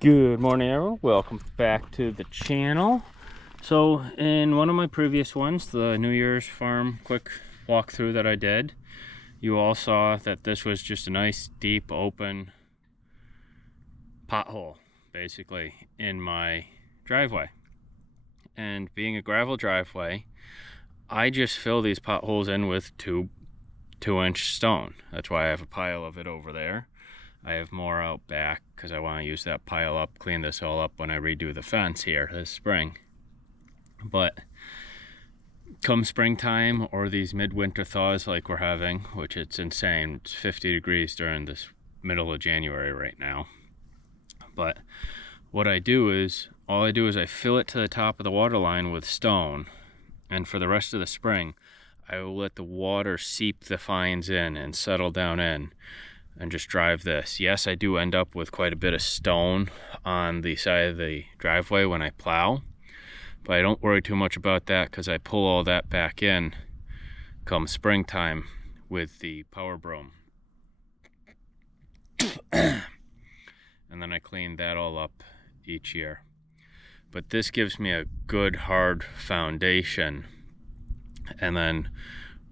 Good morning, everyone. Welcome back to the channel. So in one of my previous ones, the New Year's farm quick walkthrough that I did, you all saw that this was just a nice deep open pothole basically in my driveway. And being a gravel driveway, I just fill these potholes in with two-inch stone. That's why I have a pile of it over there. I have more out back because I want to use that pile up, clean this all up when I redo the fence here this spring. But come springtime or these midwinter thaws like we're having, which it's insane, it's 50 degrees during this middle of January right now. But what I do is, all I do is I fill it to the top of the water line with stone, and for the rest of the spring, I will let the water seep the fines in and settle down in. And just drive this. Yes, I do end up with quite a bit of stone on the side of the driveway when I plow, but I don't worry too much about that because I pull all that back in come springtime with the power broom. And then I clean that all up each year. But this gives me a good hard foundation, and then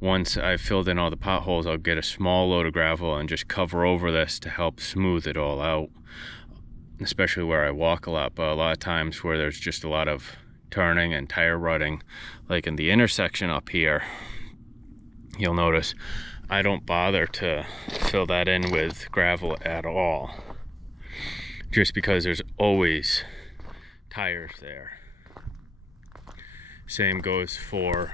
once I've filled in all the potholes, I'll get a small load of gravel and just cover over this to help smooth it all out, especially where I walk a lot. But a lot of times where there's just a lot of turning and tire rutting, like in the intersection up here, you'll notice I don't bother to fill that in with gravel at all, just because there's always tires there. Same goes for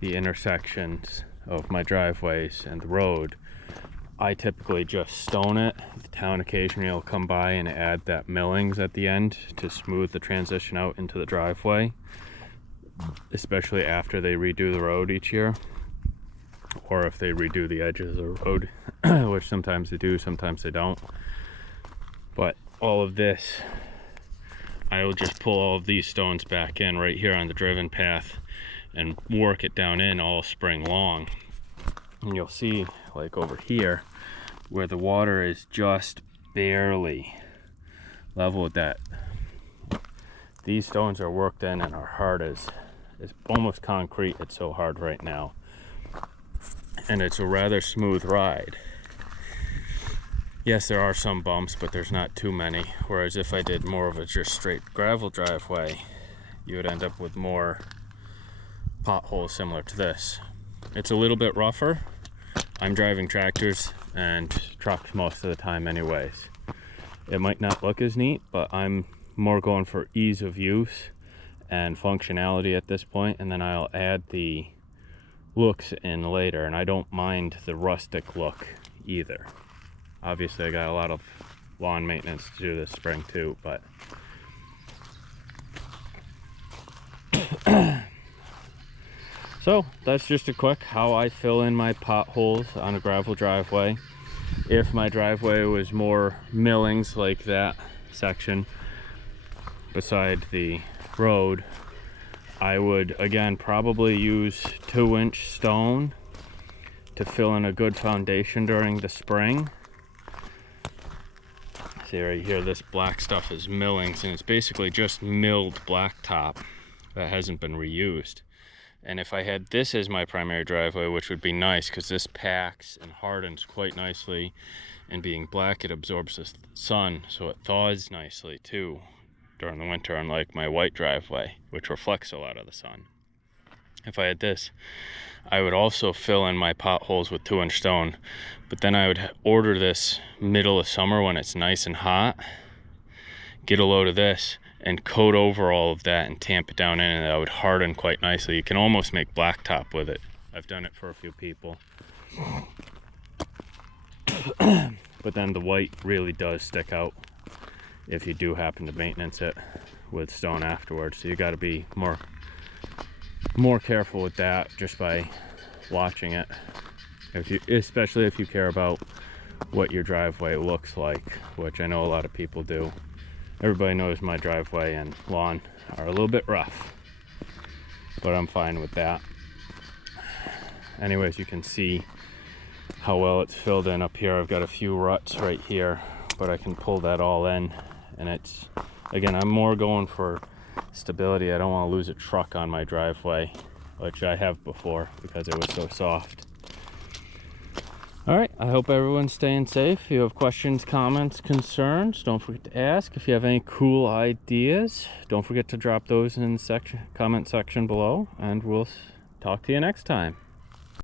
the intersections of my driveways and the road. I typically just stone it. The town occasionally will come by and add that millings at the end to smooth the transition out into the driveway, especially after they redo the road each year, or if they redo the edges of the road, which sometimes they do, sometimes they don't. But all of this, I will just pull all of these stones back in right here on the driven path and work it down in all spring long. And you'll see, like over here, where the water is just barely level with that. These stones are worked in and are hard as it's almost concrete. It's so hard right now. And it's a rather smooth ride. Yes, there are some bumps, but there's not too many. Whereas if I did more of a just straight gravel driveway, you would end up with more potholes similar to this. It's a little bit rougher. I'm driving tractors and trucks most of the time anyways. It might not look as neat, but I'm more going for ease of use and functionality at this point, and then I'll add the looks in later, and I don't mind the rustic look either. Obviously I got a lot of lawn maintenance to do this spring too, but so that's just a quick how I fill in my potholes on a gravel driveway. If my driveway was more millings like that section beside the road, I would again probably use 2-inch stone to fill in a good foundation during the spring. See right here, this black stuff is millings, and it's basically just milled blacktop that hasn't been reused. And if I had this as my primary driveway, which would be nice because this packs and hardens quite nicely, and being black, it absorbs the sun, so it thaws nicely too during the winter, unlike my white driveway, which reflects a lot of the sun. If I had this, I would also fill in my potholes with 2-inch stone, but then I would order this middle of summer when it's nice and hot, get a load of this, and coat over all of that and tamp it down in, and that would harden quite nicely. You can almost make blacktop with it. I've done it for a few people. But then the white really does stick out if you do happen to maintenance it with stone afterwards. So you got to be more careful with that just by watching it. Especially if you care about what your driveway looks like, which I know a lot of people do. Everybody knows my driveway and lawn are a little bit rough, but I'm fine with that. Anyways, you can see how well it's filled in up here. I've got a few ruts right here, but I can pull that all in And it's, again, I'm more going for stability. I don't want to lose a truck on my driveway, which I have before because it was so soft. All right, I hope everyone's staying safe. If you have questions, comments, concerns, don't forget to ask. If you have any cool ideas, don't forget to drop those in the comment section below, and we'll talk to you next time.